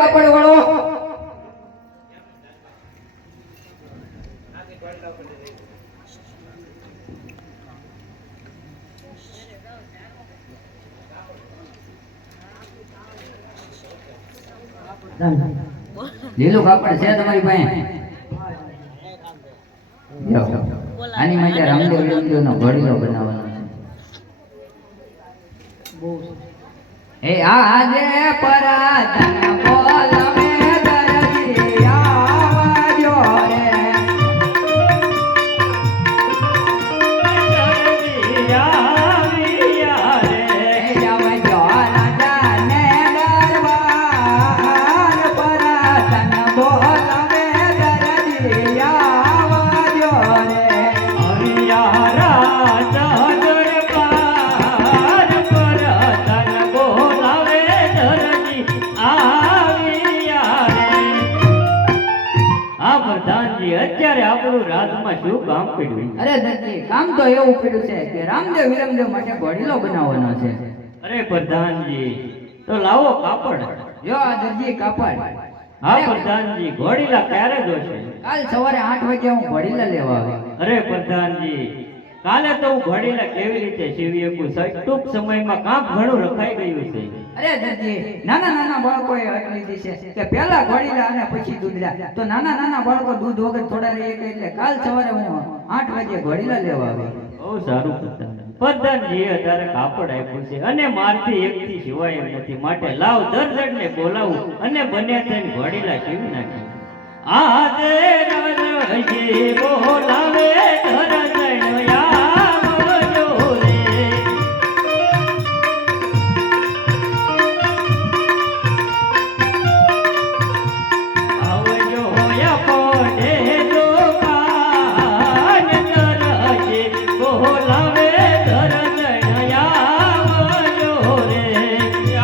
કાપડ વાળો લીલું કાપડ છે તમારી પાસે? આની માટે રામદેવ નો ઘડીલો બનાવવાનો છે. એ આજે પરાધન બોલવે દરજી આવજો રે, દરજી આવ્યા રે, આવજો રાજાને દરબાર, પરાધન બોલવે દરજી આવજો રે, હરિયા રાજા અત્યારે આપણું રાજમાં શું કામ પડ્યું? અરે દરજી, કામ તો એવું પડ્યું છે કે રામદેવ વિરમદેવ માટે ઘોડીલો બનાવવાનો છે. અરે પ્રધાનજી, તો લાવો કાપડ. જો આ દરજી કાપડ. હા પ્રધાનજી, ઘોડીલા ક્યારે જોશે? કાલ સવારે 8 વાગે હું ઘોડીલા લેવા આવે. અરે પ્રધાનજી, કાલે તો હું ઘોડીલા કેવી રીતે સીવી શકું? ટૂંક સમયમાં કામ ઘણું રખાઈ ગયું છે. અરે દરજી, નાના નાના બાળકોએ અટ લીધી છે કે પહેલા ઘોડીલા અને પછી દૂધડા. તો નાના નાના બાળકો દૂધ વગર થોડા રહે એટલે કાલ સવારે હું 8 વાગે ઘોડીલા લેવા આવે. બહુ સારું પ્રધાનજી, અત્યારે કાપડ આપ્યું છે અને મારથી એકથી સિવાય એમ નથી, માટે લાવ દરજણને બોલાવું અને બને થઈને ઘોડીલા સીવી નાખે. આજે નરજી બોલાવે દરજણ આવજો રે, આવજો પડે દુકાન, દરજી બોલાવે દરજણ આવજો રે,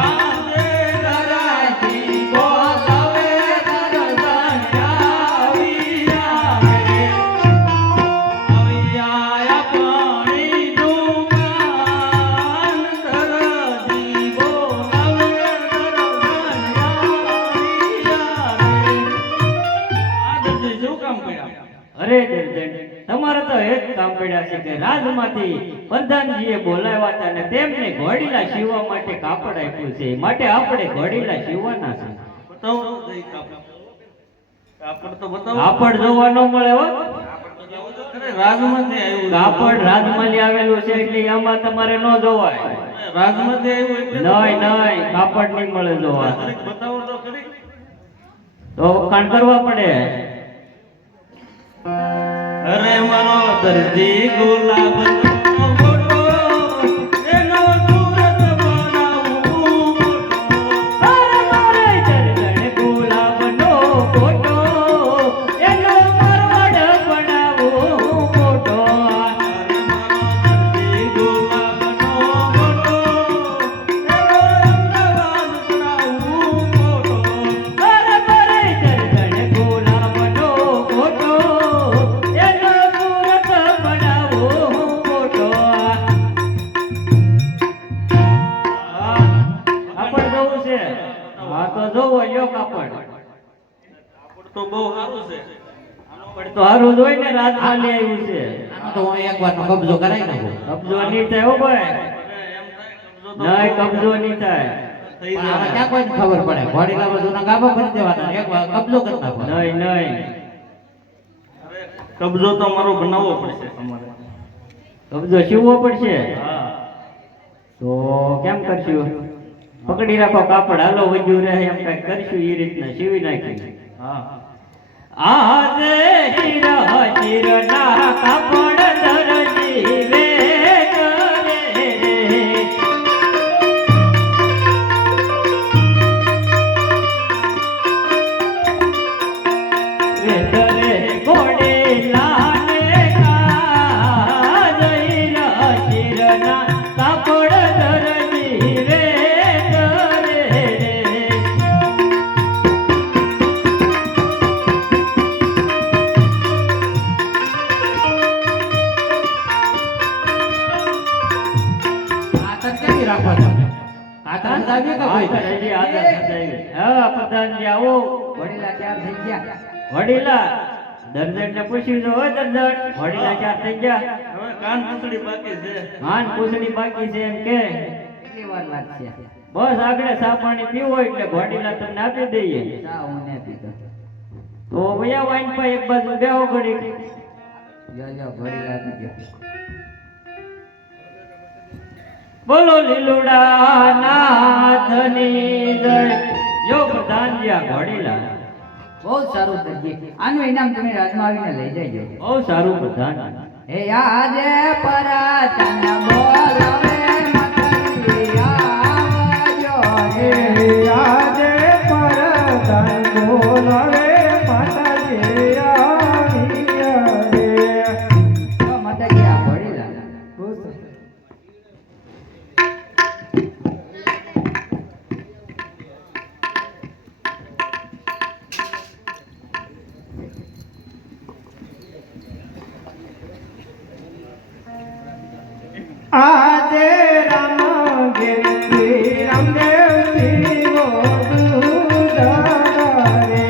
આજે દરજી બોલાવે દરજણ આવ્યા રે, આવ્યા પાણી દુકાન, દરજી બોલાવે દરજણ આવ્યા રે. અરે દરજણ, તમારે તો એક કામ પડ્યા છે કે રાજમાંથી પ્રધાનજીએ બોલાવ્યા હતા અને તેમને ઘોડીલા સીવવા માટે કાપડ આપ્યું છે, માટે આપણે ઘોડીલા સીવવાના છે. કાપડ જોવા ન મળે હો. કાપડ રાજમાંથી આવેલું છે એટલે આમાં તમારે ન જોવાય. રાજમાંથી આવ્યું નહીં, કાપડ નહીં મળે જોવા. તો વખાણ કરવા પડે. અરે મારો દરજી ગુલાબ રાજમાલી આવ્યું છે. તો હું એકવાર નો કબજો કરાવી નાખું. કબજો નહીં થાય હો ભાઈ, નહીં કબજો નહીં થાય. ક્યાં કોઈ ખબર પડે? ઘોડીલા બધું ગાભો કરી દેવાના, એકવાર કબજો કરી નાખો. નહીં નહીં, કબજો તો મારો બનાવવો પડશે. તમારે કબજો સીવવો પડશે. તો કેમ કરશું? પકડી રાખો કાપડ, હાલો વજુ રહે એમ કઈ કરશું, એ રીતના સીવી નાખી. હા, આજે ચિરા ચિરના કાપડ દરજી વે કરે રે, કરે ઘોડીલા ને કાજરા ચિરના કાપડ દરજી વે કરે રે. પ્રધાનજી આવો. વડીલા ક્યાં થઈ ગયા? વડીલા દર્દને પૂછ્યું તો હોય દર્દન વડીલા ક્યાં થઈ ગયા? હવે કાન પૂછડી બાકી છે. માન પૂછડી બાકી છે એમ કે કેટલી વાર લાગશે? બસ આગળ સા પાણી પીવું હોય એટલે વડીલા તમને આપી દઈએ. ચા હું ને પીતો. તો ભૈયા વાઈન પર એક બાજુ બેહો ઘડી. લ્યો વડીલા આપી ગયો. બોલો લીલુડા નાથની જય. યો પ્રધાનજી આ ઘડીલા બહુ સારું દરજી. આનું ઇનામ તમે રાજમાં આવીને લઈ જજો. બહુ સારું પ્રધાન. હે આજે પરાતન બોલાવે મતલી આવજો રે. આજે પરતન બોલાવે માતાજી આવીએ રે. તો માતાજી આ વડીલા આજે રામ ગેરી રામદેવ પીવો દૂધ રે.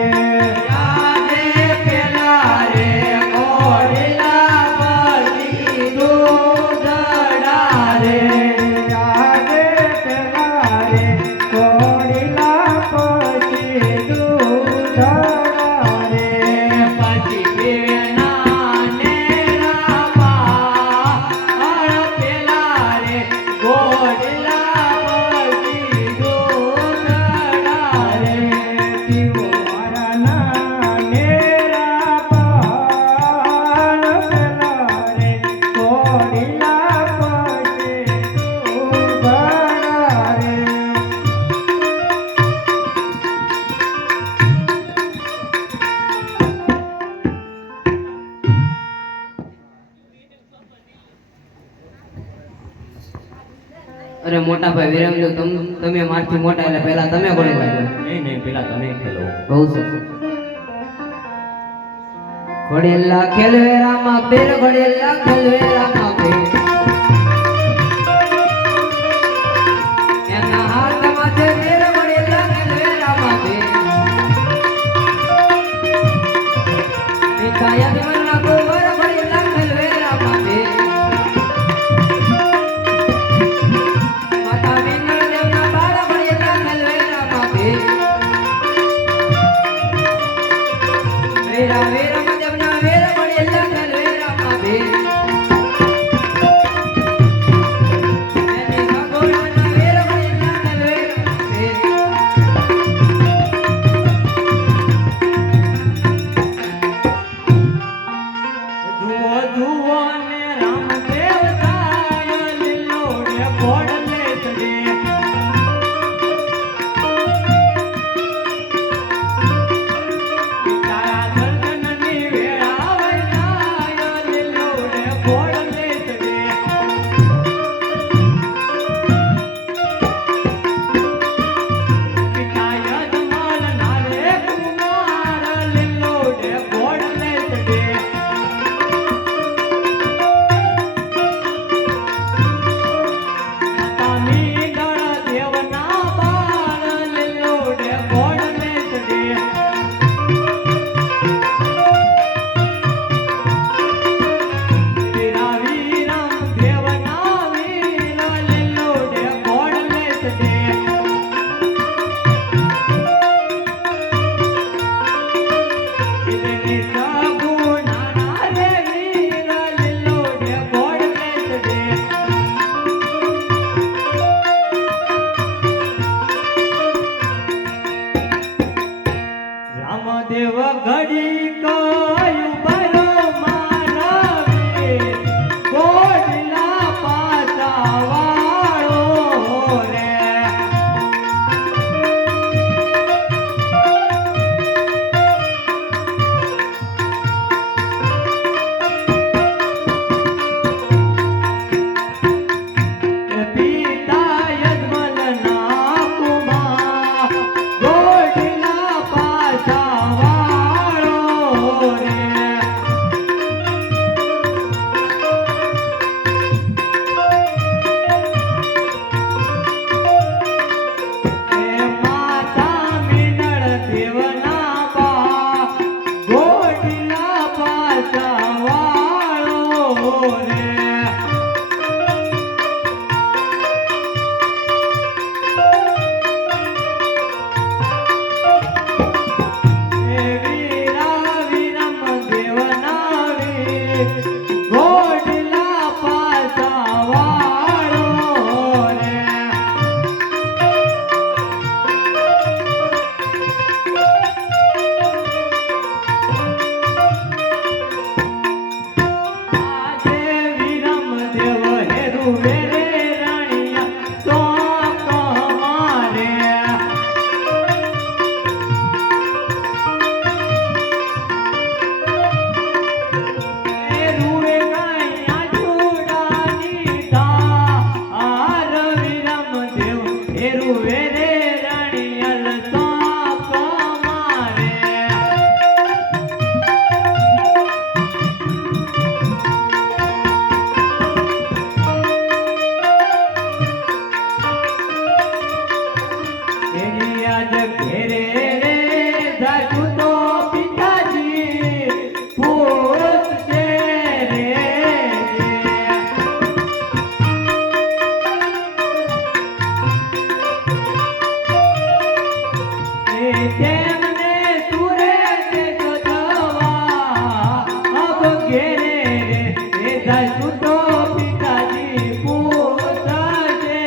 આજે પેલા રે ઘડીલા પછી દૂધડા રે. આજે પેલા રે કોડીલા પછી દૂધ રે. પછી બેના ને રામા પેલા રે ઘડીલા પછી દૂધડા રે. પીવો મારા નાનેરા પાન પેલા રે કોડીલા પછી દૂધ રે. અરે મોટા ભાઈ વિરમજો તમે મારથી મોટા એટલે પહેલા તમે ગોળી લાગ્યો. નહીં નહીં પેલા તમે ખેલો. બહુ સરસ. ઘોડેલા ખેલવેરામાં બેર ઘોડેલા ખેલવેરામાં બેર. એના હાથમાં છે બેર ઘોડેલા ખેલવેરામાં બેર. પિતા યજમાનના ગોબર ઘોડેલા ખેલવેરામાં બેર. માતા વેંગળ દેવના બાળ ઘોડેલા ખેલવેરામાં બેર. વેરા વેરા મજબના વેર ઘોડેલા ખેલવેરામાં બેર. એની ભગોડાના વેર ઘોડેલા ખેલવેરામાં બેર. જુઓ જુઓ ને રામદેવ થાય લીલોડે ઘોડલે ચડે. તારા દર્શનની વેળા વૈનાય લીલોડે ઘોડલે ચડે. પિતા યજમાન નારે કુમાર લીલોડે ઘોડલે ચડે. માતાની દળ દેવના બાળ લીલોડે ઘોડલે ચડે. વીરા વીરમ દેવના વીર લીલોડે ઘોડલે ચડે. ઇતની સગુણા રે વીર લીલોડે ઘોડલે ચડે. રામદેવ ઘડી કયું બરો મારા વીર ઘોડલા પાછા વાળો રે. પિતા યજમાનના કુમાર ઘોડલા પાછા વાળો તેમને સુરે દેજો જવા અબ ઘેરે રે જાય સુતો પિતાજી પૂછશે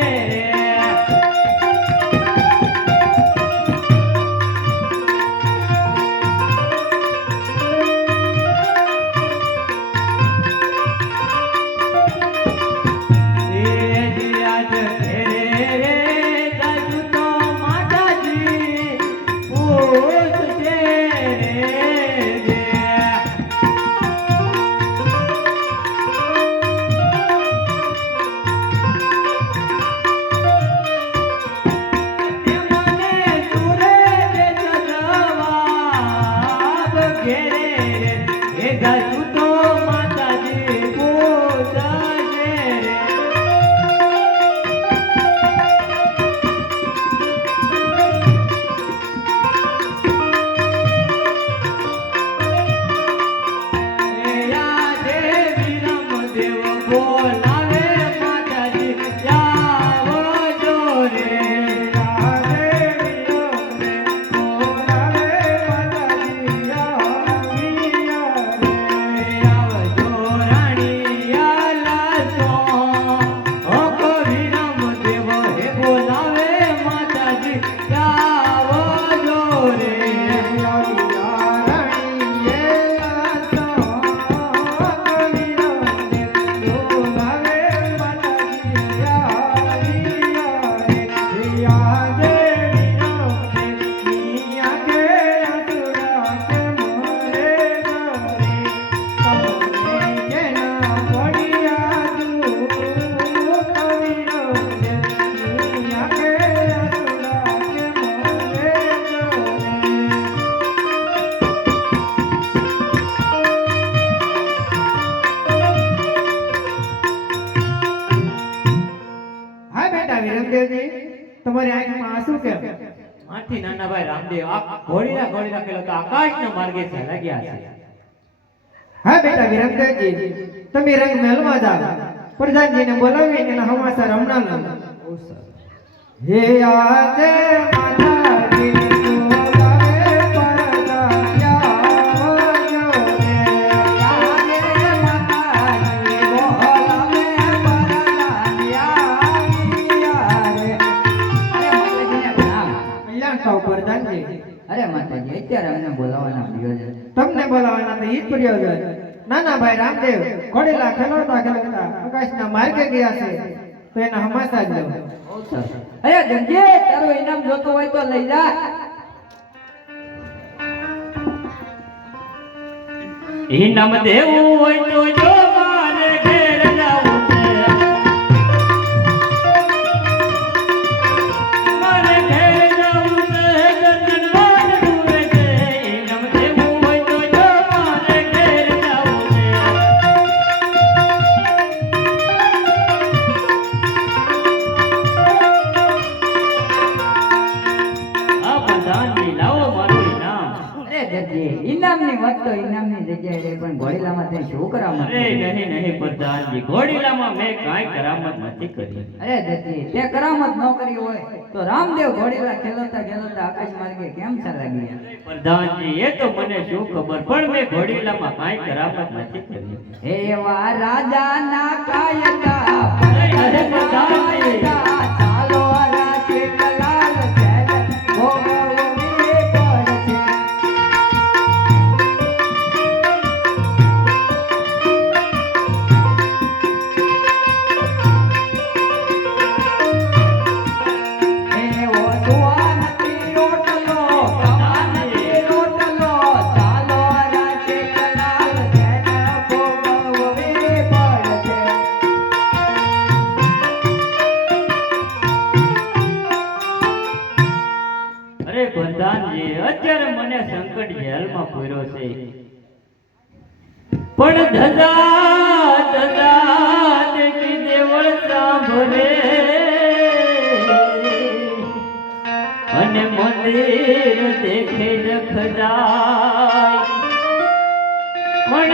તમારી આંખમાં આંસુ કેમ? માથી નાના ભાઈ રામદેવ આ ઘોડીલા પેલો તો આકાશના માર્ગે ચાલ્યા ગયા છે. હા બેટા વિરમદેવજી, તમે રંગ મહેલમાં જાઓ, પ્રધાનજીને બોલાવીને એના સમાચાર હમણાં લો. હે આજે માતાજી બોલાવે પરદાયા આવજો રે. આજે માતાજી બોલાવે પરદાયા આવ્યા રે. કલ્યાણ કહો પ્રધાનજી. અરે માતાજી અત્યારે અમને બોલાવવાના પ્રયોજન તમને બોલાવવાના તો ઈ જ પ્રયોજન. નાના ભાઈ રામદેવ ઘોડીલા ખેલવતા આકાશના માર્ગે ગયા છે, તો એના હમાસા જ લો. અરે ધનજી તારો ઇનામ જોતો હોય તો લઈ જા. ઇનામ દેવું હોય તો જો મારે ઘેર જાવું છે, મારે ઘેર જાવું છે, દર્શન દૂર છે. ઇનામ દેવું હોય તો જો મારે ઘેર જાવું છે. આ પ્રધાનજી લાવો મારું ઇનામ. અરે ધનજી ઇનામની વાત તો ઇનામની જગ્યાએ રહી, પણ ઘોડીલામાં તે શું કરામત અરે નહીં પ્રધાનજી, ઘોડીલામાં મેં કાંઈ કરામત નથી કરી. અરે ધનજી તે કરામત ન કરી હોય તો રામદેવ ઘોડીલા ખેલવતા આકાશ માર્ગે કેમ ચાલ્યા ગયા? પ્રધાનજી એ તો મને શું ખબર, પણ મેં ઘોડીલામાં કાંઈ કરામત નથી કરી. એવા રાજાના કાયદા અરે પ્રધાનજી, ચાલો રાશે કલાલ જેલ ભોગવવી પડશે. એવો સુવાનથી રોટલો કમાનથી રોટલો, ચાલો રાશે કલાલ જેલ ભોગવવી પડશે. અરે પ્રધાનજી, અત્યારે મને સંકટ જેલમાં પૂર્યો છે, પણ ધજા દેખી દેવળ સાંભળે અને મંદિર દેખે રખદાય, પણ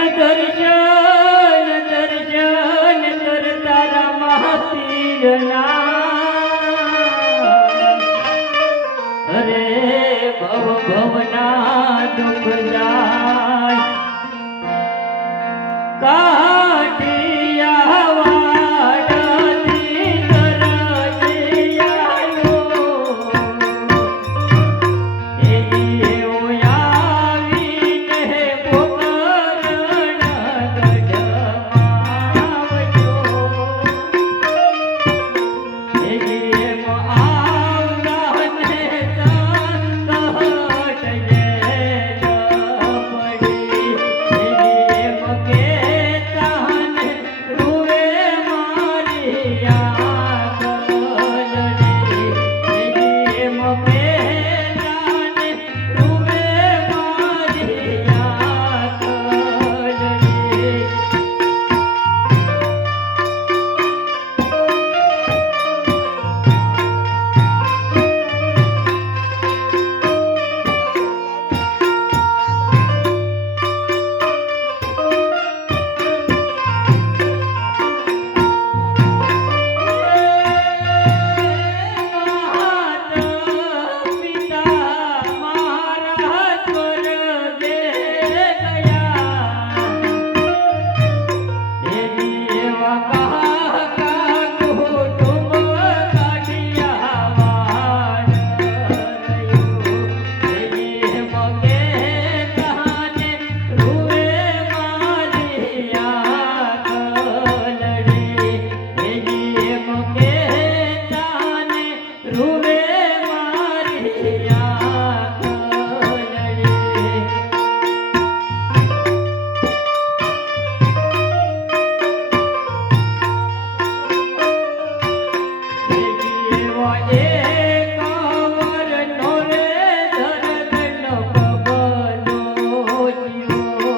દર્શન કરતા રામા પીરના. અરે ભવ ભવના દુઃખ જાય કાઠિયા વાડથી તરજી આવ્યો એ જીવો આવીને પોકરણ ગઢમાં આવજો એ જીવો આવરાને સંકટ જે પડી એ જીવો કે તાને રૂવે મારી આંગળડી એ જીવો કે તાને રૂવે મારી આંગળડી રૂવે મારી આંગળડી જીવો એક વરનો રે ધરતનો બબલો જીવો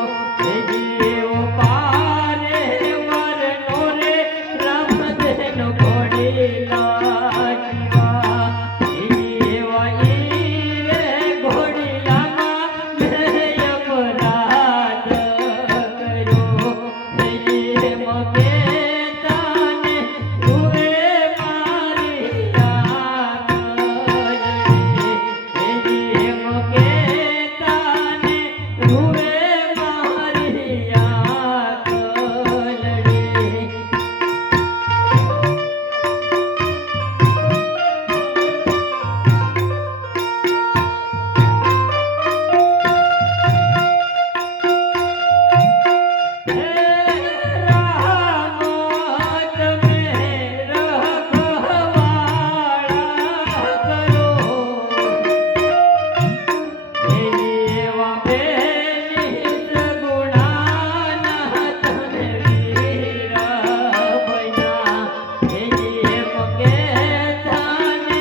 જીવો પારે વરનો રે રામદેવનો ઘોડીલા જીવા જીવો ઈ રે ઘોડીલામાં મેં અપરાધ કર્યો જીવો કે તાને રૂવે મારી આંગળડી જીવો કે તાને રૂવે મારી આંગળડી રામ તમે રખવાળા કરો એવા બેની સગુણાના તમે વીરા બન્યા એમ કે તાને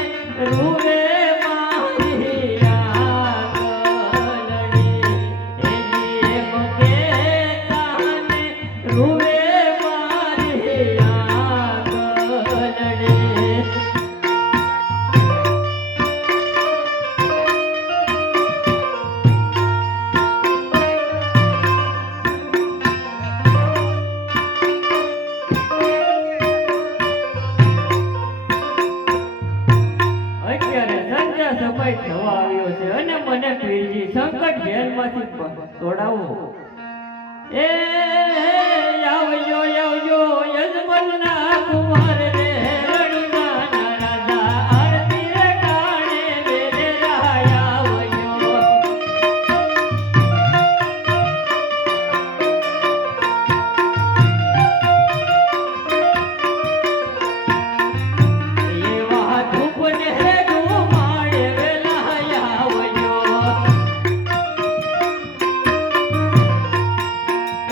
રૂવે મારી આંગળડી એમ કે તાને રૂવે મારી આંગળડી અત્યારે સંધ્યા સમય થવા આવ્યો છે અને મને પીરજી સંકટ જેલમાંથી તોડાવો એ આવજો આવજો યજમાનના કુમાર રે રણુજાના રાજા આરતી રે ટાણે વેરે રાયા આવજો એવા ધૂપને ધુમાડે વેલા આવજો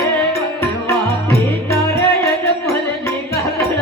એવા પિતા રે યજમાનજી કાગળ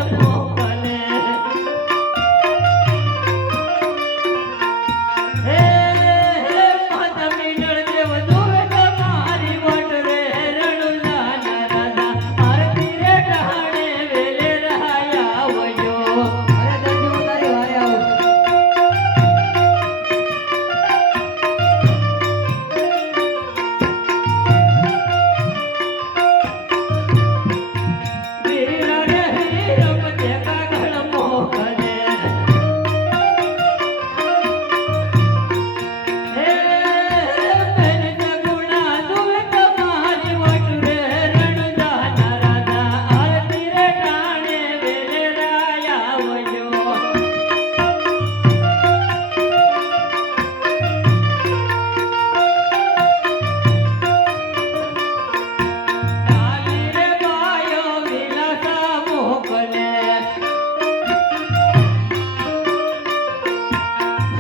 બેન સગુણા તુલ તમારી વટુરે રણુજાના રાજા આરતી રે ટાણે વેલે રાયા આવજો કાલી રે બાયો વિલાસા મોકલે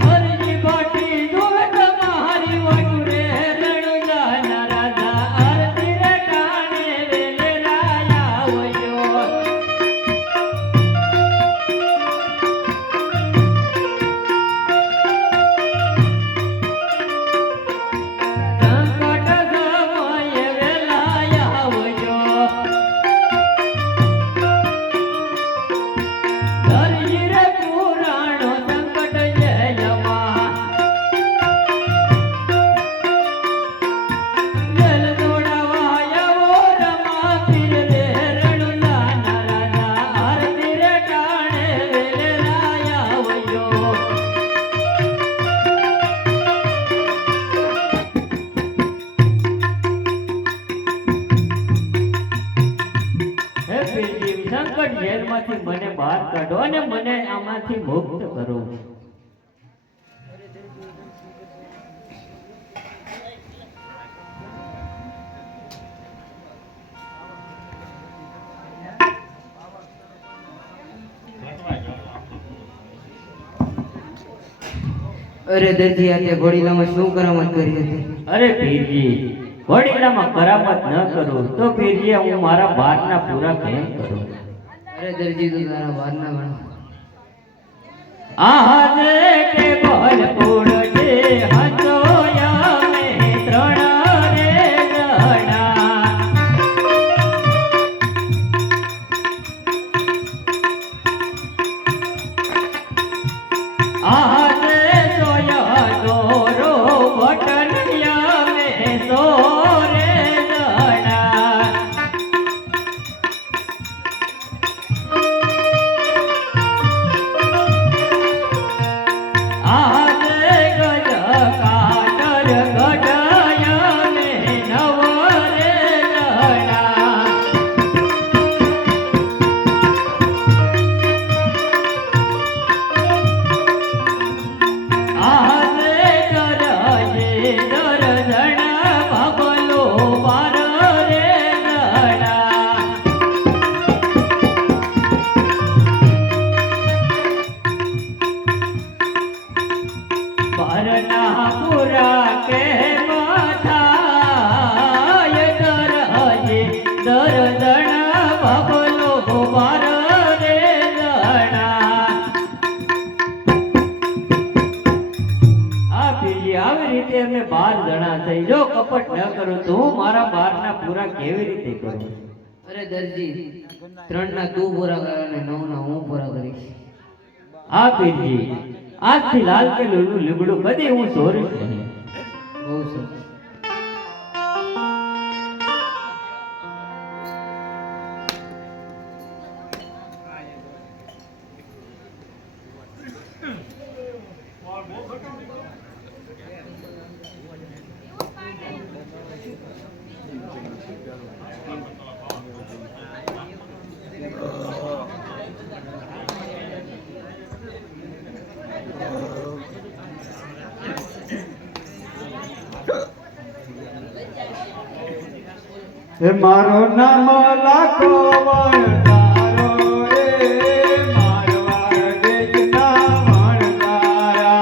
હરજી બાટી જોવે તમારી વટુરે રણુજાના રાજા આરતી રે ટાણે વેલે રાયા આવજો સંકટ સમયે વેલાયા આવજો ધરજી રે પુરાણો સંકટ જેલમાં જેલ દોડાવાયા રમા પીર રે રણુજાના રાજા આરતી રે ટાણે વેલે રાયા આવજો હે પીરજી સંકટ જેલમાંથી મને બહાર કાઢો અને મને આમાંથી મુક્ત કરો અરે દરજી આજે ઘોડીલામાં શું કરામત કરી હતી? અરે પીરજી વડીલામાં કરામત ન કરું તો પીરજી હું મારા બારના પૂરા કેમ કરું અરે દરજી તું તારા વારના ગણો. આહાજે કે બોલ પૂડજે હંસોયા મે ત્રણ રે જણા આહાજે સોયા દોરો વટનિયા મે સોરે જણા આહાજે ગજ કાટર ગઢયા મે નવરે જણા આહાજે કરજે દરજણ ભગલો વાર રે જણા બારના પૂરા કે માથાય દરજે દરજણ ભગલો વાર રે જણા આ પીરજી આવી રીતે અમે 12 જણા થઈ જો કપટ ન કરું તો હું મારા 12 ના પૂરા કેવી રીતે કરું અરે દરજી 3 ના તું પૂરા કર અને 9 ના હું પૂરા કરીશ. આ પીરજી આજથી લાલ કેલું લીબડું કદી હું ચોરીશ નહીં બહુ સરસ. હે મારો નામ લાખો વણતારો રે મારવાડ દેશના વણતારા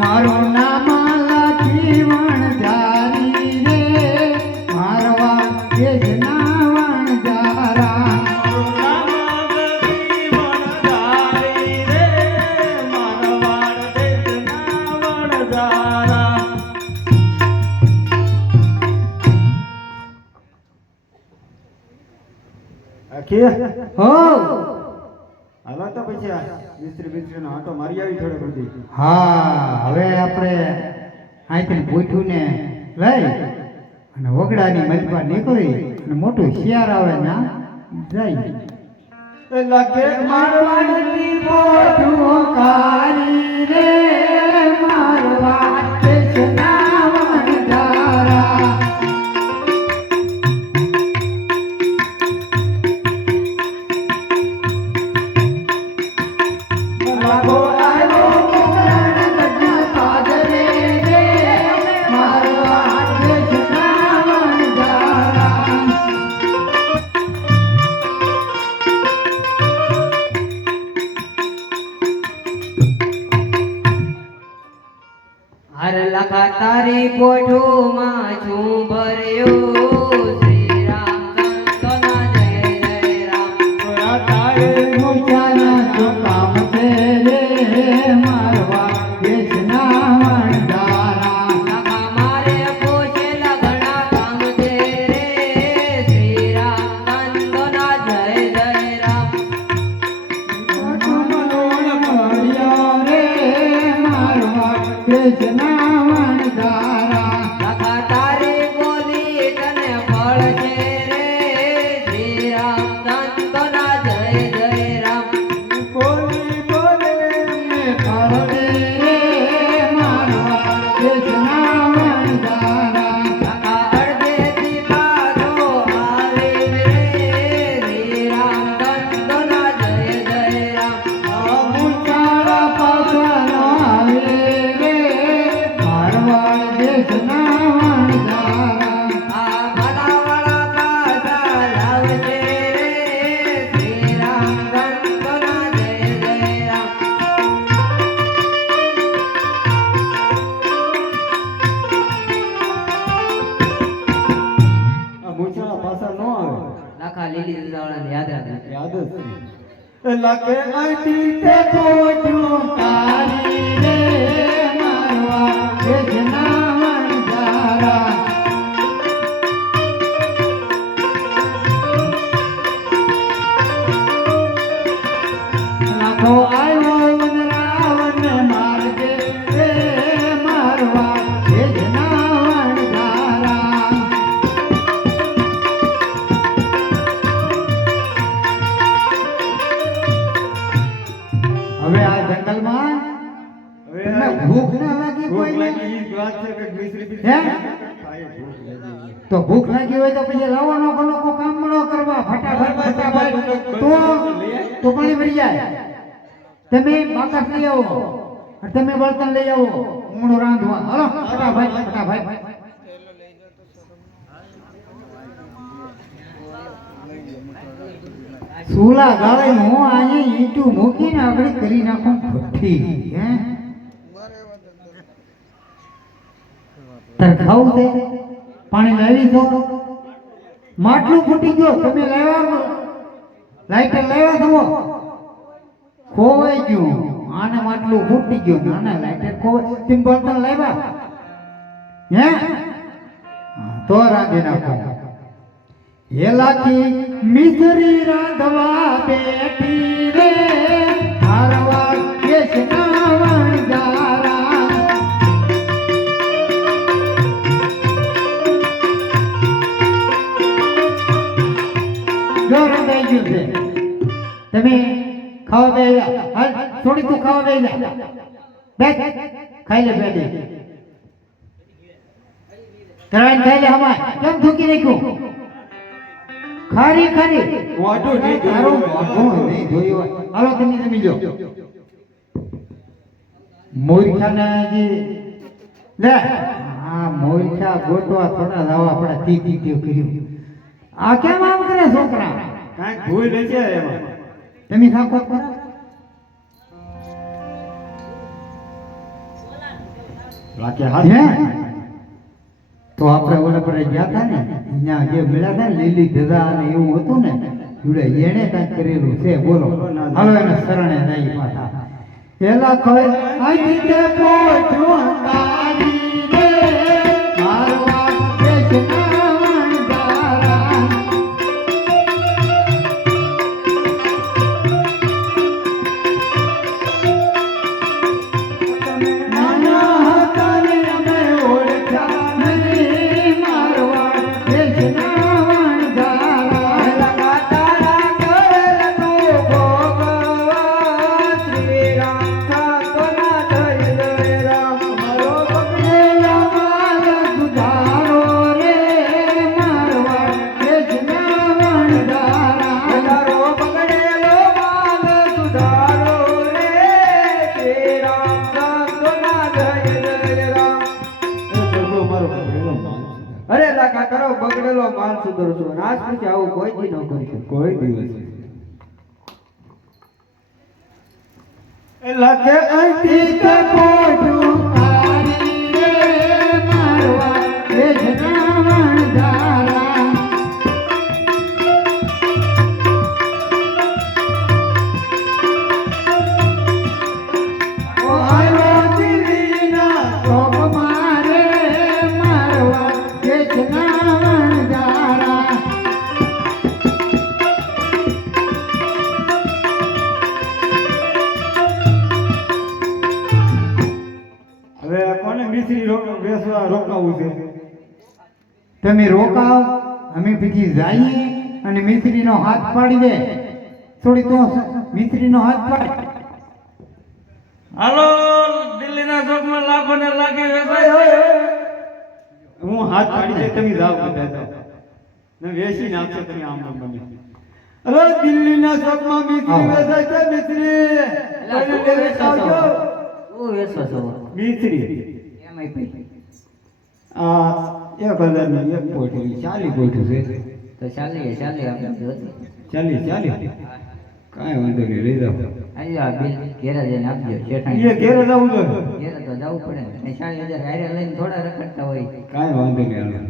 મારું નામ જીવન જારી રે મારવા દેશના વણજારા. હો હાલો તો પછી આ મિસ્ત્રી નો આટો મારી આવી થોડે બધી. હા હવે આપણે અહીંથી પૂઠું ને લઈ અને વગડાની મલપા નીકળી અને મોટું શિયાર આવે ને જાય લખે મારવાડની મોઢું કાળી રે મારવા દેશના વણજારા. લાગો આવ્યો કરણ ગઢ પાદરે રે મારવા દેશના વણજારા. હર લખા તારી કોઠુમાં છું ભર્યો શ્રી રામ સંતોના જય જય રામ. તારે મૂર્છાના જો કામ છે રે મારવા દેશના વણજારા. લખા મારે પોષેલા ઘણા કામ છે રે શ્રી રામ સંતોના જય જય રામ. લખા તારી બોલી તને ફળ છે રે શ્રી રામ સંતોના જય જય રામ. બોલી બોલે લખા અડધેથી પાછો આવે રે શ્રી રામ સંતોના જય જય રામ. આ ભલાવાળા પાછા લાવશે રે શ્રી રામ સંતોના જય જય રામ. આ મૂછાના પાછા ન આવે લખા લીલી દુધાવાળાને યાદ રાખે. યાદ જ છે લખે આંટી તે કોઠું તારી રે મારવા દેશના વણજારા. લાખો આવ્યો વનરાવન માર્ગે રે મારવા દેશના વણજારા. હવે આ જંગલમાં હવે તમને ભૂખ ના લાગી ભૂખ કોઈને? લાગી ઈ જ વાત છે કે મિશ્રી હે? ખાય ભૂખ લાગી તો ભૂખ લાગી હોય તો પછી લાવવાનો લોકો કામ મળો કરવા ફટાફટ તો પાણી ભરી જાય. તમે બાકસ લઈ આવો અને તમે બળતણ લઈ આવો ઊંડો રાંધવા. હાલો ફટાફટ ફટાફટ. સુલા ગાળે હું અહીંયા ઈંટું મૂકીને આગળ કરી નાખું ભઠ્ઠી. હે તારે ખાવું છે? પાણી લાવી દો. માટલું ફૂટી ગયો તમે લાવ્યા લાઈટર લાવ્યા દો ખોવાઈ ગયું. આને માટલું ફૂટી ગયું નાના લાઈટર ખોવાય તમે બળતણ લાવ્યા હે તો રાંધી નાખો. એ લાખી મિસરી રાંધવા બેઠી રે હારવા દેશના વણજારા. ગરમ થઈ ગયું છે તમે ખાવા બે હાલ થોડી તું ખાવા બે બેઠ ખાઈ લે બેઠી કરાઈને ખાઈ લે. હમણાં કેમ થૂકી નાખ્યું? ખારી ખારી મોઢું નહીં તારું ધોયું હોય. મોઢું નહીં ધોયું હોય. હાલો તમે જમી લો. મોરખાના જે લે આ મોરખા ગોતવા થોડા લાવવા આપણા તી કર્યું. આ કેમ આમ કરે છોકરા? કાંઈક ભૂલ નથી એમાં તમે થાકો કરો. લાગે હાથ હે તો આપણે ઓલા પર ગયા હતા ને અહીંયા જે મળ્યા હતા ને લીલી ધજા અને એવું હતું ને જોડે એને કાંઈક કરેલું છે. બોલો હાલો એને શરણે નહીં પાછા. એલા ખોય આઈ તે પોઠું તારી રે મારવા દેશના વણજારા. નાના હતા ને અમે કા કરો બગડેલો માલ સુધરશો અને આજ પછી આવું કોઈ દી ન કરીશું કોઈ દિવસ લાગે અહીંથી તે કોઠું કાઢી રે મારવા એ જનાવણ ધારા ઓ આવ્યો દિલ્હીના ચોક મારે મારવા એ જનાવણ ધારા હવે કોને મિશ્રી વેચવા રોકાવું છે તમે રોકાવ અમે પછી જઈએ અને મિસ્ત્રીનો હાથ પાડી દે થોડી તો મિસ્ત્રીનો હાથ પાડ હાલો દિલ્હીના ચોકમાં લાખો ને લાખી હું હાથ કાઢી દે તમે જાઓ બધા જાઓ ને વેચી નાખશો તમે આમ આમ બને અરે દિલ્હીના ચોકમાં મિશ્રી વેચાય છે મિશ્રી કોઈને વેચાવજો ઓ વેચો છો મિશ્રી એમાંય પૈ આ 1000 ની એક પોટલી 40 પોટું છે તો ચાલીએ આપણે જોતી 40 કાંઈ વાંધો નહીં લઈ જાઓ આજે આ બિલ ઘેરે જઈને આપજો એ શેઠાણી ઘેરે જવું તો ઘેરે તો જવું પડે ને 40,000 હારે લઈને થોડા રખડતા હોય કાંઈ વાંધો નહીં હાલો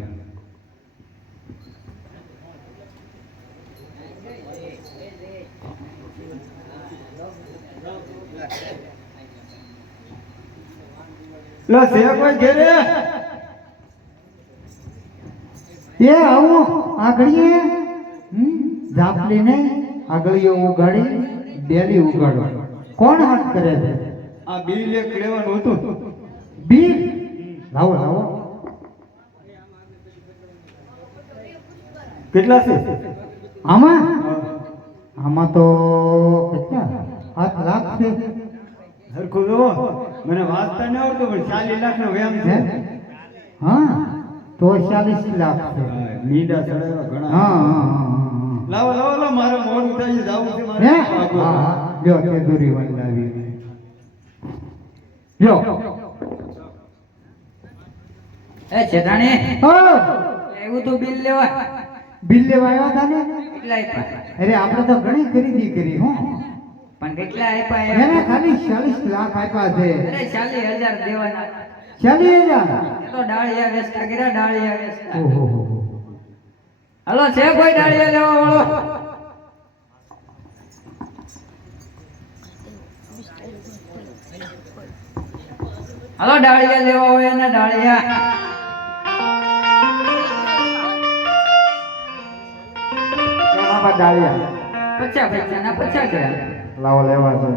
લો છે કોઈ ઘેરે એ આવું આગળીએ ઝાપલી નહીં આગળીઓ ઉગાડી ડેલી ઉગાડો કોણ હાથ કરે છે આ બિલ એક લેવાનું હતું બી લાવો લાવો કેટલા છે આમાં આમાં તો કેટલા 7 લાખ છે સરખું જો મને વાંચતા ન આવડતું પણ 40 લાખ નો વ્યામ છે હા તો 40 લાખ છે મીંડા ચડાવ્યા ઘણા હા હા હા લાવો લાવો લાવો મારે મોડું થઈ જાવું છે હે મારે હા લ્યો તેજોરી વંડાવી લ્યો એ શેઠાણી ઓ એવું તો બિલ લેવા બિલ લેવા આવ્યા હતા ને કેટલા આપ્યા અરે આપણે તો ઘણી ખરીદી કરી હો પણ કેટલા આપ્યા એને ખાલી 40 લાખ આપ્યા છે અરે 40,000 દેવાના 40,000 તો ડાળિયા વેચતા કર્યા ડાળિયા વેચતા ઓહો હાલો છે કોઈ ડાળિયા લેવા વાળો હાલો ડાળિયા લેવા હોય એને ડાળિયા એમાં ડાળિયા 50 પૈસાના 50 ગયા લાવો લેવા છે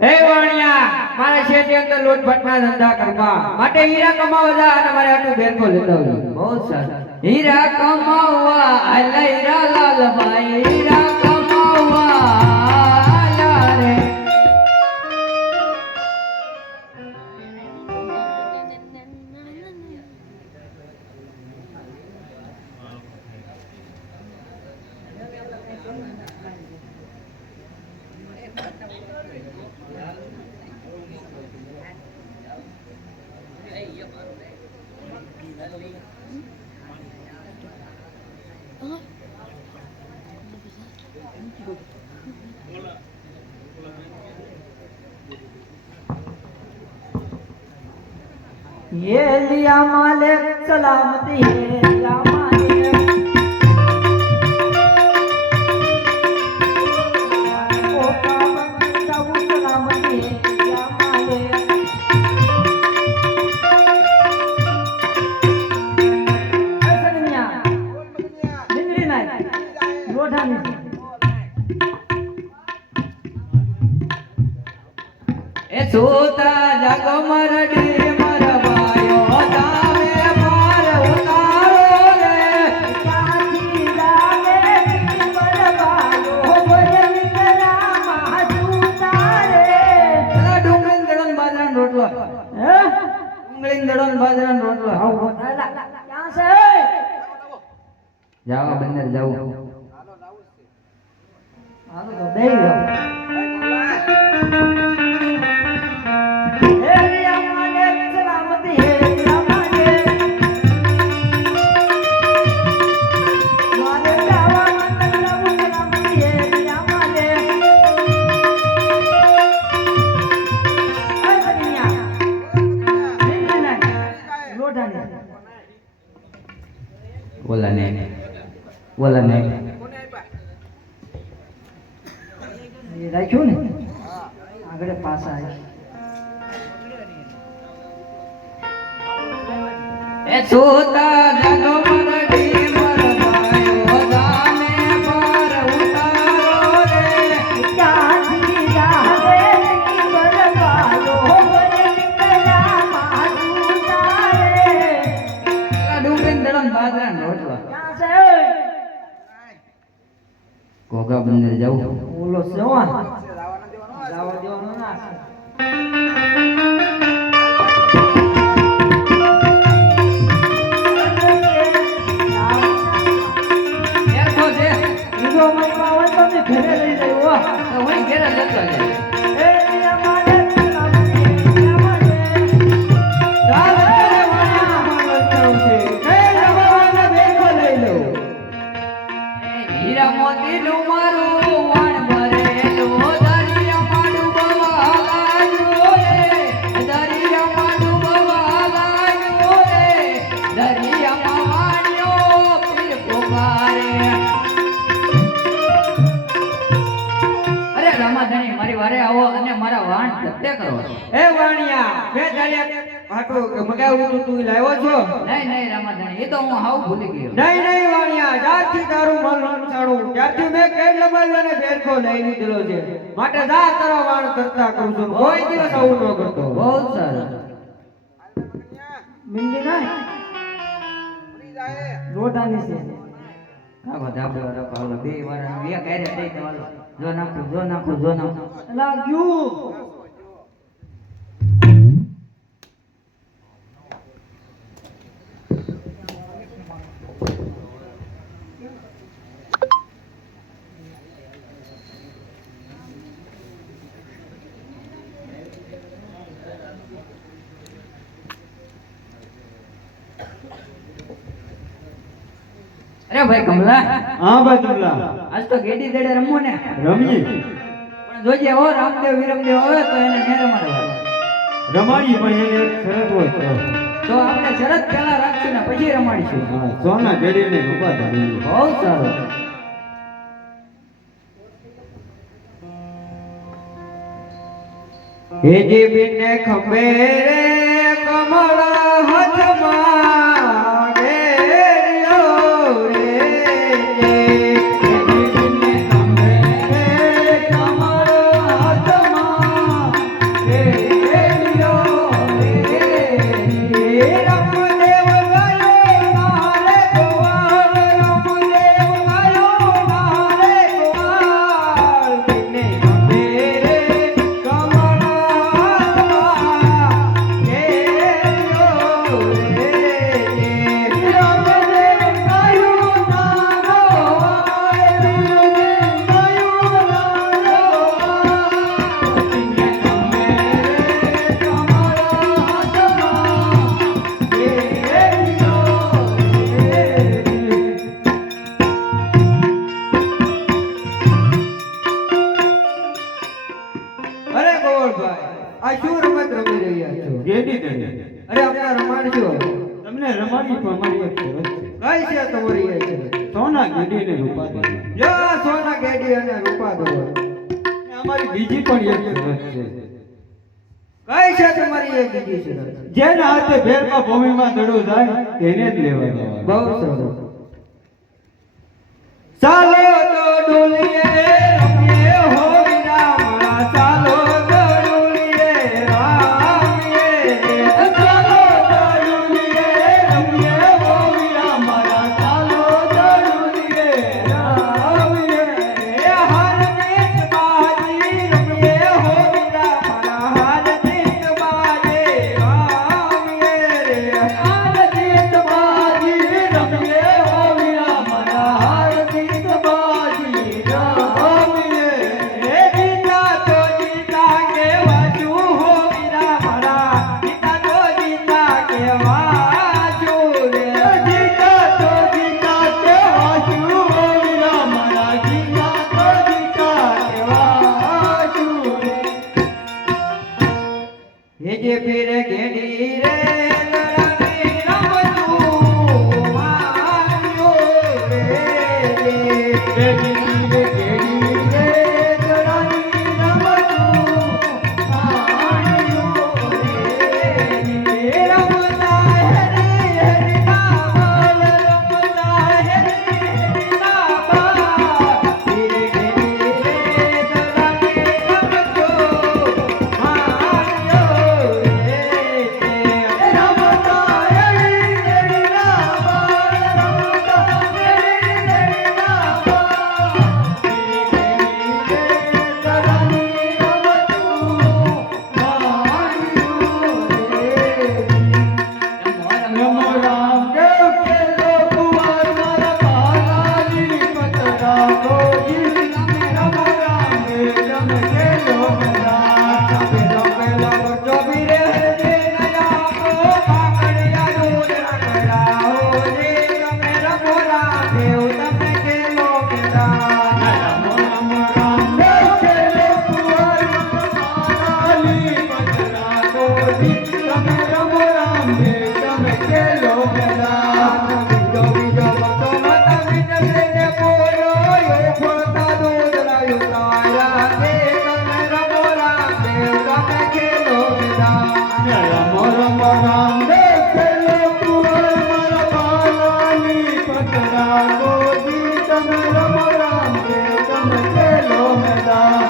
એ વાણિયા મારે શેઠની અંદર લોટ ભટના ધંધા કરવા માટે હીરા કમાવા જા અને મારે આટલું બેનકો લેતા આવજો બહુ સારું હીરા કમાવા આલા હીરા લાલ ભાઈ હીરા કમાવા આલા રે ये लिया मालिक सलामती है लिया मालिक ओ पावन सब सलामती है लिया मालिक ऐसा दुनिया जिंदगी नहीं लोटा नहीं ए सोता जागो मरडी जाओ बंदर जाओ हालो तो दे जाओ हे लिया मालिक सलामती है लिया मालिक ઓલા નહીં એ રાખ્યું ને આગળ પાછા આવી એ સોતા જાગો મરડી મરવાયો દાને પર ઉતારો રે ક્યાંથી જાવેલી બરવાયો બરકલા મારું તારે ડુંગળી દળન બાજરા રોટલા ક્યાં છે ઘોઘા બંદર જાઉં ઓલો જવાન જવા દેવાનો ના એરખો છે બીજો મહિમા હોય તો મેં ઘરે લઈ જઈ હો તો હું ઘેર જ જતો છે એ અમારે તલમની અમારે ચાલ રે વાણા માનવ જાઉં છે એ જવાના બેકો લઈ લો હીરા મોતી નું મારું વણ ભરેલું દરિયા માડું બવા લાગ્યું રે દરિયા માડું બવા લાગ્યું રે દરિયામાં વાણિયો પીર પોકારે અરે રમાધણી મારી વારે આવો અને મારા વાણ ધત્તે કરો એ વાણિયા બે તારે હાટો મગાવ્યું તું લાવ્યો છો નહીં રમાધણી એ તો હું હાવ ભૂલી ગયો નહીં વાણિયા જ્યારથી તારું મન રમસાણું ત્યારથી મેં કેડ લંબાવ્યો અને બેરખો લઈ લીધેલો છે માટે જા તારો વાણ કરતા કરું છું કોઈ દિવસ આવું ન કરતો બહુ સારું મિંડી ના લોટાની છે નાખો ધાબળો રાખો હાલો બે વાર બે કાયરે થઈ જવાલો જો નાખો લાગ્યું અરે ભાઈ કમલા હા ભાઈ તુમલા આજ તો ગેડી દડે રમવું ને રમીએ પણ જોજે હો રામદેવ વિરમદેવ આવે તો એને ને રમાડવા રમાડી પણ એને એક શરત હોય તો આપણે શરત પહેલા રાખશું ને પછી રમાડીશું હા સોના ઘડીને રૂપા ધરી બહુ સારું હેજી બિને ખંભે રે કમળ હાથમાં ઘેર્યો રે હેજી બિને ખંભે રે કમળ હાથમાં ઘેર્યો રે રામદેવ ગયો મારે ગોવાળ રામદેવ ગયો મારે ગોવાળ બિને ખંભે રે કમળ અરે ગોવળભાઈ આ શું રમત રમી રહ્યા છો ગેડી દડી અરે આપણે રમાડજો તમને રમાડી પણ અમારી એક શરત છે કઈ છે તમારી એ છે સોના ઘડીને રૂપા ધરી જો આ સોના ગેડી અને રૂપા દો અમારી બીજી પણ એક શરત છે કઈ છે તમારી એ બીજી શરત જેના હાથે ભેરમાં ભૂમિમાં દડો જાય તેને જ લેવા દેવા બહુ સરસ ચાલો તો ડોલીએ રમીએ હો વિના મારા ચાલો તો ડોલીએ રામીએ ચાલો તો ડોલીએ રમીએ હો વિના મારા ચાલો તો ડોલીએ રામીએ હારજીત બાજી રમીએ હો વિના મારા હારજીત બાજી રામીએ હારજીત બાજી રમીએ હો વિના મારા હારજીત બાજી રામીએ જીતા તો જીતા કેવા છું હો વિના મારા જીતા તો જીતા કેવા છું રે જીતા તો જીતા કેવા છું હો વિના મારા જીતા તો જીતા કેવા છું રે હેજે પીરે ઘેડી રે ગળાની કેલો મેદાન બીજો બીજો બસો માતા વિનતે બોલો યો ફોટા દૂધ લાવ્યું તારા દે તમે રમો રામ દેવ તમે ખેલો મેદાન રમ રમ રામદેવ ખેલો કુંવર મારા બાલાની પતરા ગોદી તમે રમ રામદેવ તમે ખેલો મેદાન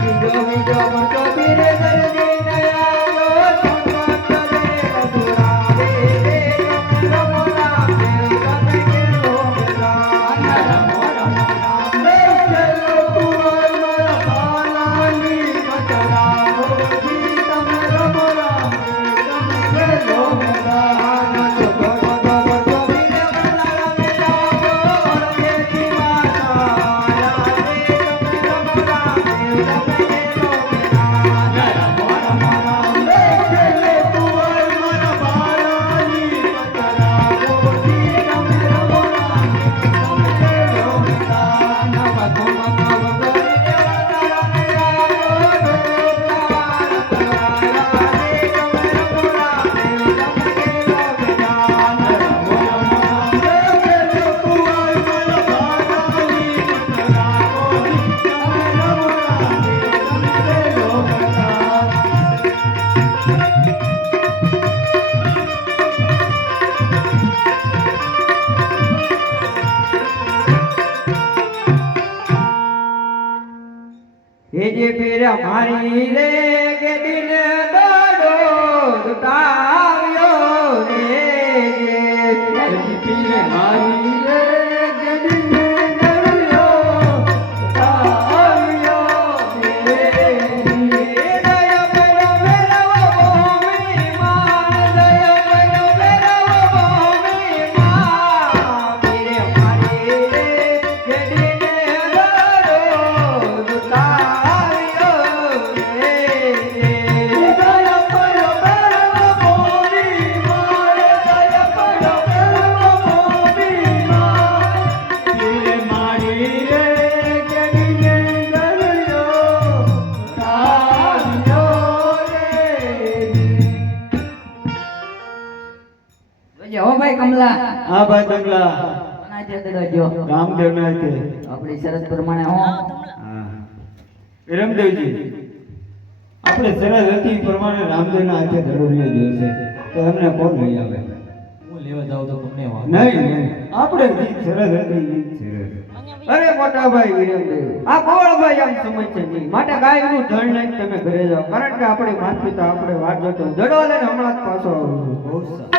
બીજો બીજો બસો પીરે દરજી નયા સંગત દે રસુરાવે દે તમે રમો રામ દેવ તમે ખેલો મેદાન રામદેવ ખેલો કુંવર મારા બાલાની પતરા ગોદી તમે રમ રામદેવ તમે ખેલો મેદાન હે જે પીરા મારી રે કે દિલ દોડો દુટાવ્યો રે પીરે મારી રે ગડીને દરિયો આવ્યો રે દયા પડો મેરવો ભૂમિ માં દયા પડો મેરવો ભૂમિ માં પીરે મારી રે કે દિલ દોડો દુટાવ્યો રે દયા પડ્યો બેરવો ભૂમિ મારે દયા પડ્યો બેરવો ભૂમિ માં પીરે મારી રે ગડીને દરિયો આવ્યો રે જોજે હો ભાઈ કમલા હા ભાઈ બંગલા કોના છે દડો જો રામદેવ ના છે આપણી શરત પ્રમાણે હો વિરમદેવજી આપણે સરસ હતી એ પ્રમાણે રામદેવ ના હાથે ધડો રહ્યો જોશે તો એમને કોણ લઈ આવે હું લેવા જાઉં તો તમને વાંધો નહીં આપણે ગીત સરસ હતી ગીત સરસ અરે મોટા ભાઈ વિરેન્દ્ર આ ગોળભાઈ આમ સમજશે નહીં માટે ગાયનું ધણ લઈને તમે ઘરે જાઓ કારણ કે આપણે માત પિતા આપણે વાત જોતો જડો લઈને હમણાં જ પાછો આવું છું બહુ સારું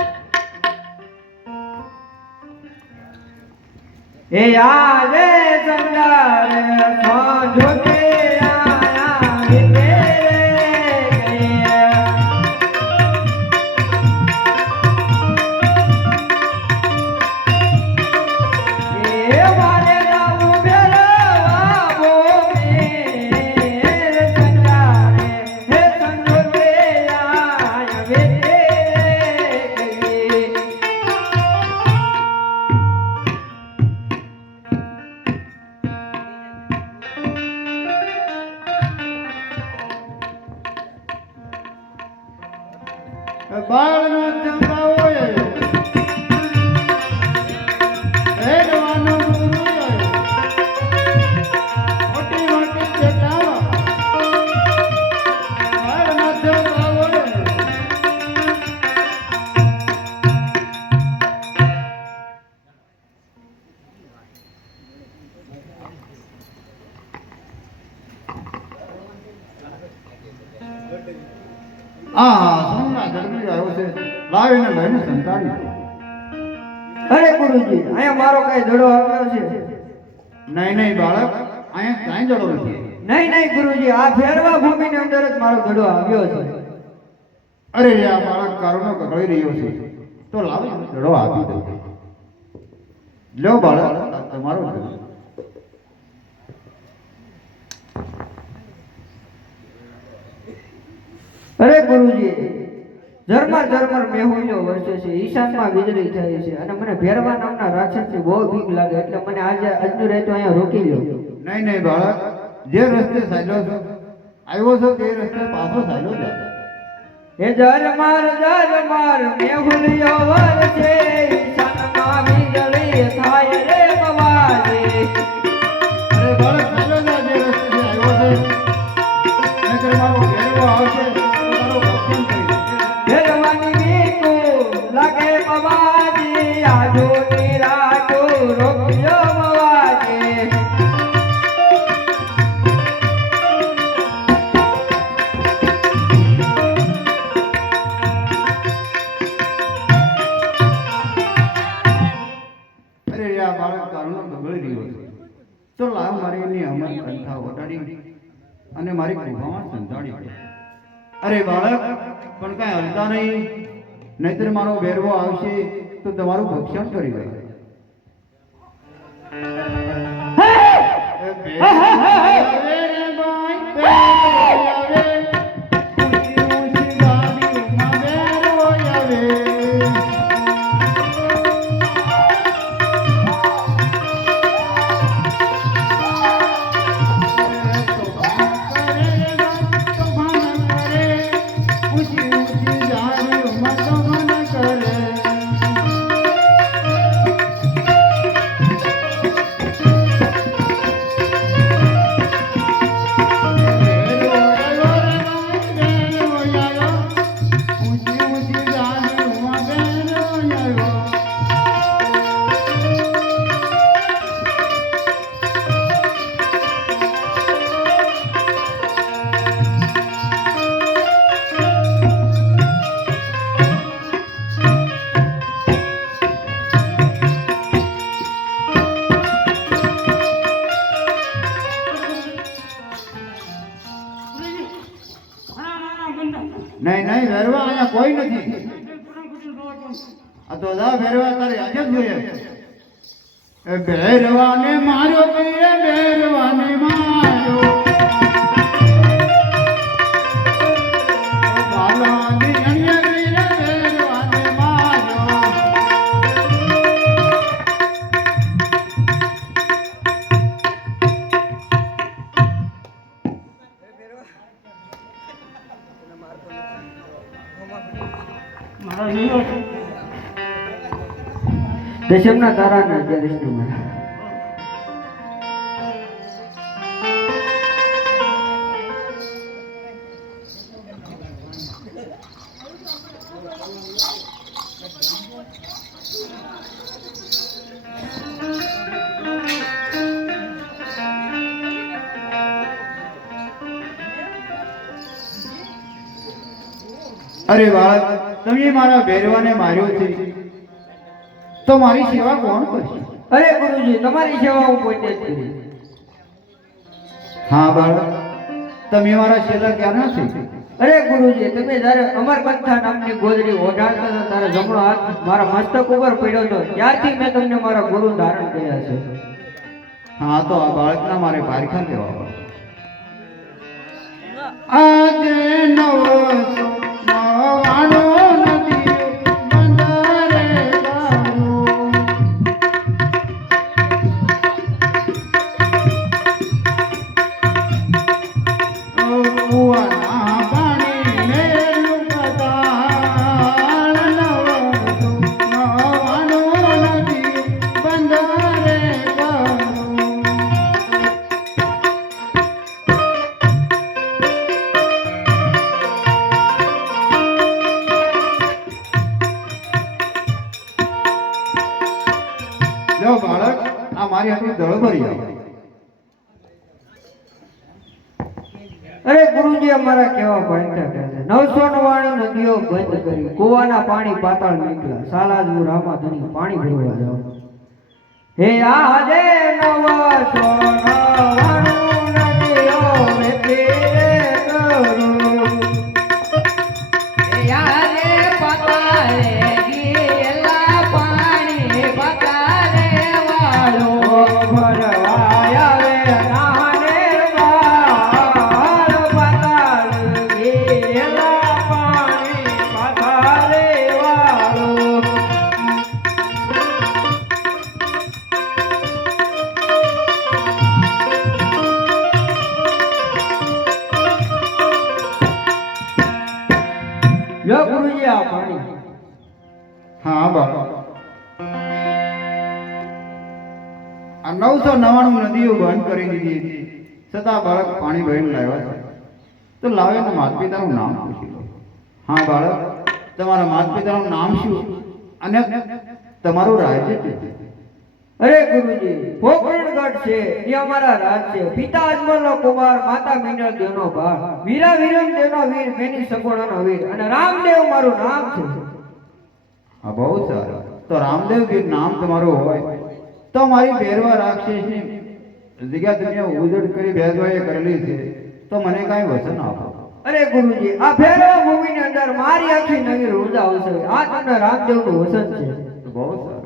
એ યારે સંગારે સાંજો કે આયા વિતે એ વાલે રાઉ બેરવા બોમે સંગારે હે સંજો કે આયા વિતે બાળનો ચંદા હોય રેડવાનો ગુરુ હોય મોટી મોટી ચટાવા બાળનો ચંદા હોય સોમના ગરમી આવ્યો છે લાવીને લઈને સંતાડી અરે ગુરુજી અહીંયા મારો કઈ દડો આવ્યો છે નહીં નહીં બાળક અહીંયા કાંઈ જડો નથી નહીં નહીં ગુરુજી આ ફેરવા ભૂમિની અંદર જ મારો દડો આવ્યો છે અરે આ બાળક કારુનો કકળી રહ્યો છે તો લાવો જડો આપી દો લો બાળક આ તમારો જડો. અરે ગુરુજી ઝરમર ઝરમર મેહુલ્યો વર્ષે છે ઈશાનમાં વીજળી થાય છે અને મને ભેરવા નામના રાક્ષસની બહુ બીક લાગે એટલે મને આજે આજનું રહેતો અહીંયા રોકી લ્યો નહીં નહીં બાળક જે રસ્તે ચાલ્યો છો આવ્યો છો તે રસ્તે પાછો ચાલ્યો જાય હે જરમાર મેહુલિયો વરસે ઈશાનમાં વીજળી થાય રે બવાજી અરે બાળક ચાલો જા જે રસ્તે આવ્યો છે નકર મારો ઘેરવો આવશે તો તારો ભક્ષણ કરી દે. ભેરવાની વીકુ લાગે બવાજી આજો નિરાજો રોક્યો બવાજી અરે રે આ બાળક તારનો બગડી રહ્યો છે તો લાવ મારી એની અમર કંઠા ઓટાડી અને મારી ગુફામાં સંતાડી દે. અરે બાળક પણ કાંઈ હલતા નહીં નહીતર મારો ભેરવો આવશે તો તમારું ભક્ષણ કરી દે. નહીં નહીં ભેરવા અહીંયા કોઈ નથી. આ તો દા ભેરવા તારે આજે જ જોઈએ. એ ભેરવાને માર્યો પીરે ભેરવાને માર્યો બાલાની અન્ય પીરે ભેરવાને માર્યો. દશમના તારાના 11 નંબર અરે બાળક તમે મારા ભેરવાને માર્યો છે તો મારી સેવા કોણ કરશે? અરે ગુરુજી તમારી સેવા હું પોતે જ કરી હા બાળક તમે મારા છેલ્લા ક્યારના છે? અરે ગુરુજી તમે જ્યારે અમરકંઠા નામની ગોદડી ઓઢાડતા હતા ત્યારે જમણો હાથ મારા મસ્તક ઉપર પડ્યો હતો ત્યારથી મેં તમને મારા ગુરુ ધારણ કર્યા છે. હા તો આ બાળકના મારે પારખા લેવા પડે. આજે નવસો નવાણો નદીઓ બંધારે ગારું. ઓ કુવાના પાણી મેલું પતાળ નવસો નવાણો નદીઓ બંધારે ગારું. લો બાળક આ મારી હાથની દળ ભરી આવો. અરે ગુરુજી અમારા કેવા ભાઈતા કહે છે 999 નદીઓ બંધ કરી કુવાના પાણી પાતાળ નીકળ્યા સાલાજુ રામાધણી પાણી ભરવા જાઓ. હે આજે 999 નદીઓ વેચી કરું હે આજે પાતાળે ગયેલા પાણી પાતાળે વાળો ભરવા આવે નાને વાળ પાતાળ ગયેલા પાણી પાતાળે વાળો. હા બાળક આ 999 નદીઓ બંધ કરી દીધી હતી છતાં બાળક પાણી ભરીને લાવ્યા છે તો લાવે તો માતા પિતાનું નામ પૂછી લો. હા બાળક, તમારા માતા પિતાનું નામ શું અને તમારું રાજ્ય છે? અરે ગુરુજી, પોકરણગઢ છે એ અમારા રાજ છે. પિતા અજમલનો કુમાર, માતા મિનળ દેવનો ભાર, વીરા વિરમ દેવનો વીર, મેની સગુણાનો વીર, અને રામદેવ મારું નામ છે. હા બહુ સારું. તો રામદેવ જે નામ તમારું હોય તો મારી ભેરવા રાક્ષસની જગ્યા દુનિયા ઉજળ કરી ભેદભાઈએ કરેલી છે તો મને કાંઈ વચન આપો. અરે ગુરુજી, આ ભૈરવ ભૂમિની અંદર મારી આખી નવી ઉર્જા આવશે. આ તમને રામદેવનું વસન છે. તો બહુ સારું.